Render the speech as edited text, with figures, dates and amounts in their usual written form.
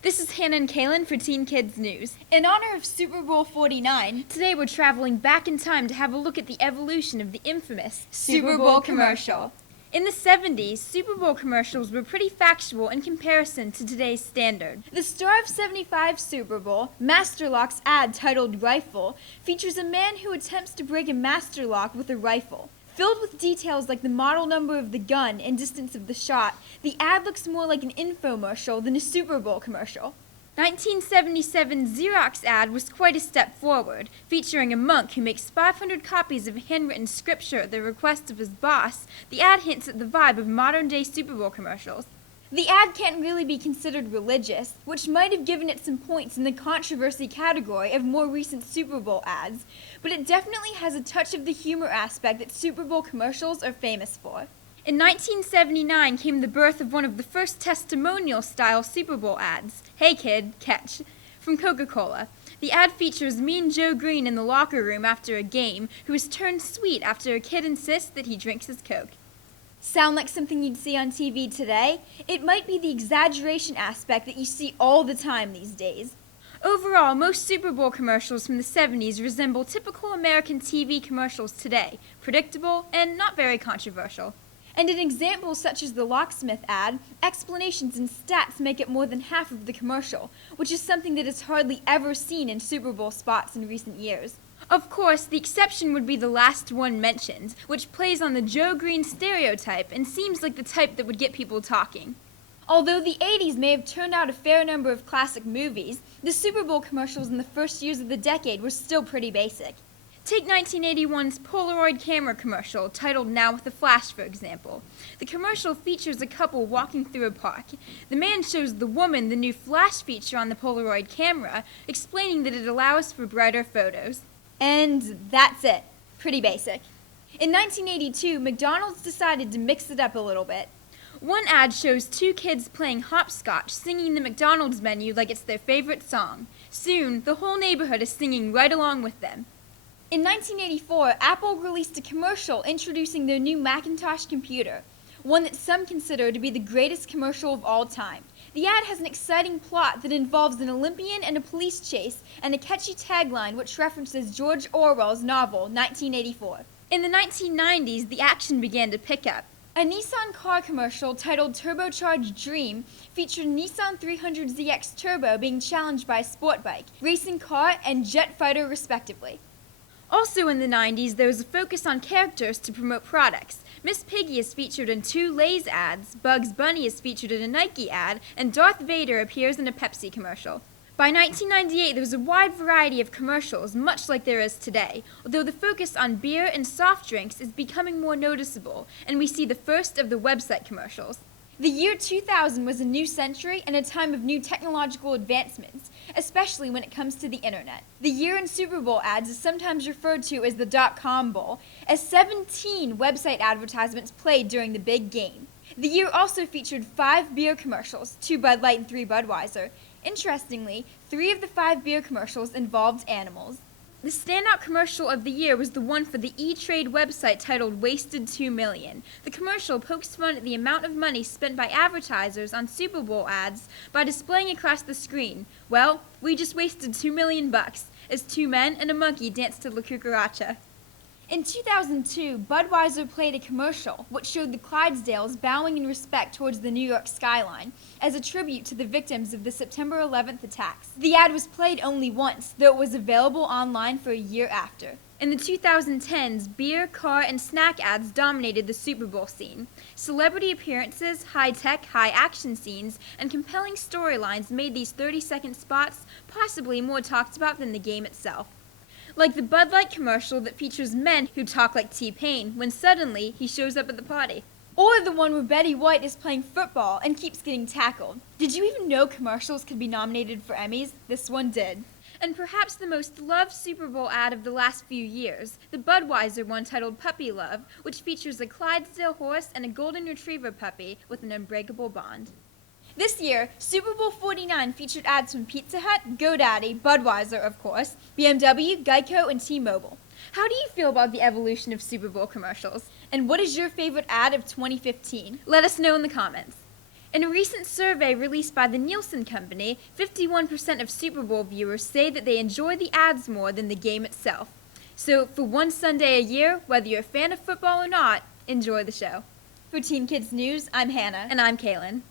This is Hannah and Cailin for Teen Kids News. In honor of Super Bowl 49, Today we're traveling back in time to have a look at the evolution of the infamous Super Bowl commercial. In the 70s, Super Bowl commercials were pretty factual in comparison to today's standard. The star of 75 Super Bowl, Master Lock's ad titled Rifle, features a man who attempts to break a master lock with a rifle. Filled with details like the model number of the gun and distance of the shot, the ad looks more like an infomercial than a Super Bowl commercial. 1977's Xerox ad was quite a step forward, featuring a monk who makes 500 copies of handwritten scripture at the request of his boss. The ad hints at the vibe of modern-day Super Bowl commercials. The ad can't really be considered religious, which might have given it some points in the controversy category of more recent Super Bowl ads, but it definitely has a touch of the humor aspect that Super Bowl commercials are famous for. In 1979 came the birth of one of the first testimonial-style Super Bowl ads, "Hey Kid, Catch," from Coca-Cola. The ad features Mean Joe Green in the locker room after a game, who is turned sweet after a kid insists that he drinks his Coke. Sound like something you'd see on TV today? It might be the exaggeration aspect that you see all the time these days. Overall, most Super Bowl commercials from the 70s resemble typical American TV commercials today, predictable and not very controversial. And in examples such as the locksmith ad, explanations and stats make it more than half of the commercial, which is something that is hardly ever seen in Super Bowl spots in recent years. Of course, the exception would be the last one mentioned, which plays on the Joe Green stereotype and seems like the type that would get people talking. Although the 80s may have turned out a fair number of classic movies, the Super Bowl commercials in the first years of the decade were still pretty basic. Take 1981's Polaroid camera commercial, titled Now with a Flash, for example. The commercial features a couple walking through a park. The man shows the woman the new flash feature on the Polaroid camera, explaining that it allows for brighter photos. And that's it. Pretty basic. In 1982, McDonald's decided to mix it up a little bit. One ad shows two kids playing hopscotch, singing the McDonald's menu like it's their favorite song. Soon, the whole neighborhood is singing right along with them. In 1984, Apple released a commercial introducing their new Macintosh computer, one that some consider to be the greatest commercial of all time. The ad has an exciting plot that involves an Olympian and a police chase, and a catchy tagline which references George Orwell's novel, 1984. In the 1990s, the action began to pick up. A Nissan car commercial titled Turbocharged Dream featured Nissan 300ZX Turbo being challenged by a sport bike, racing car, and jet fighter respectively. Also in the 90s, there was a focus on characters to promote products. Miss Piggy is featured in two Lay's ads, Bugs Bunny is featured in a Nike ad, and Darth Vader appears in a Pepsi commercial. By 1998, there was a wide variety of commercials, much like there is today, although the focus on beer and soft drinks is becoming more noticeable, and we see the first of the website commercials. The year 2000 was a new century and a time of new technological advancements, especially when it comes to the internet. The year in Super Bowl ads is sometimes referred to as the .com Bowl, as 17 website advertisements played during the big game. The year also featured 5 beer commercials, 2 Bud Light and 3 Budweiser. Interestingly, 3 of the 5 beer commercials involved animals. The standout commercial of the year was the one for the E-Trade website titled Wasted $2 Million. The commercial pokes fun at the amount of money spent by advertisers on Super Bowl ads by displaying across the screen, "Well, we just wasted $2 million as 2 men and a monkey danced to La Cucaracha." In 2002, Budweiser played a commercial which showed the Clydesdales bowing in respect towards the New York skyline as a tribute to the victims of the September 11th attacks. The ad was played only once, though it was available online for a year after. In the 2010s, beer, car, and snack ads dominated the Super Bowl scene. Celebrity appearances, high-tech, high-action scenes, and compelling storylines made these 30-second spots possibly more talked about than the game itself. Like the Bud Light commercial that features men who talk like T-Pain when suddenly he shows up at the party. Or the one where Betty White is playing football and keeps getting tackled. Did you even know commercials could be nominated for Emmys? This one did. And perhaps the most loved Super Bowl ad of the last few years, the Budweiser one titled Puppy Love, which features a Clydesdale horse and a golden retriever puppy with an unbreakable bond. This year, Super Bowl 49 featured ads from Pizza Hut, GoDaddy, Budweiser, of course, BMW, Geico, and T-Mobile. How do you feel about the evolution of Super Bowl commercials? And what is your favorite ad of 2015? Let us know in the comments. In a recent survey released by the Nielsen Company, 51% of Super Bowl viewers say that they enjoy the ads more than the game itself. So, for one Sunday a year, whether you're a fan of football or not, enjoy the show. For Teen Kids News, I'm Hannah. And I'm Cailin.